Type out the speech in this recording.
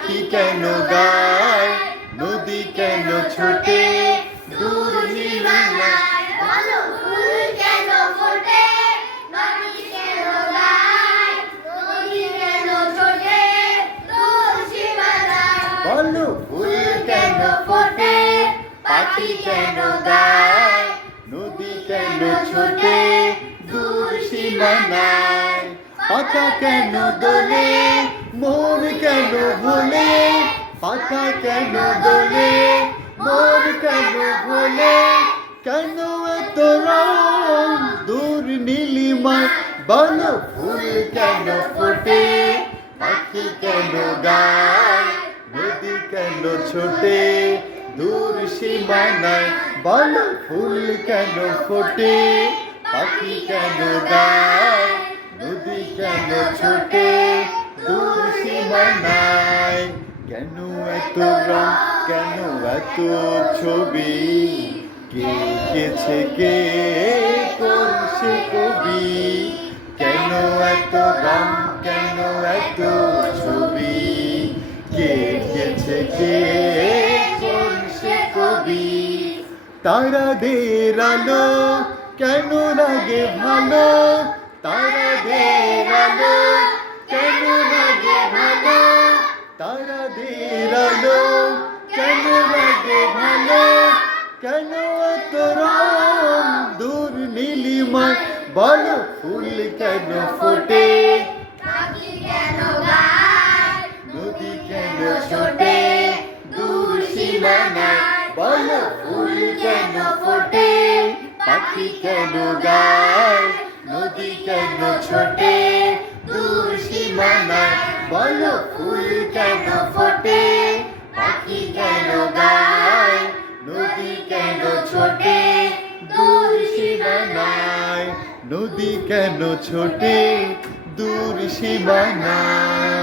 পাখি কেন গায়, নদী কেন ছোটে দূর সীমানায়। বলো ফুল কেন ফোটে, পাখি কেন গায়, নদী কেন ছোটে দূর সীমানায়। বলো ফুল কেন ফোটে, পাখি কেন গায়, নদী কেন ছোটে দূর সীমানায়। পাতা কেন দোলে, মন কেন ভোলে, পাতা কেন দোলে, মন কেন ভোলে, কেন এত রং দূর নীলিমায়। বলো ফুল কেন ফোটে, পাখি কেন গায়, নদী কেন ছোটে দূর সীমানায়। বলো ফুল কেন ফোটে, পাখি কেন গায়, নদী কেন ছোটে দূর সীমানায়। কেন এত রং, কেন এত ছবি, কে এঁকেছে, কে করছে কবি। কেন এত রং, কেন এত ছবি, কে এঁকেছে, কে করছে কবি। তারাদের আলো কেন লাগে ভালো, তারাদের আলো কেন লাগে ভালো, তারাদের আলো কেন লাগে ভালো, কেন এত রং দূর নীলিমায়। বলো ফুল কেন ফোটে, পাখি কেন গায়, নদী কেন ছোটে দূর সীমানায়। বলো ফুল কেন ফোটে, পাখি কেন গায়, নদী কেন ছোটে দূর সীমানায়। বলো ফুল কেন ফোটে, পাখি কেন গায়, নদী কেন ছোটে দূর সীমানায়। নদী কেন ছোটে দূর সীমানায়।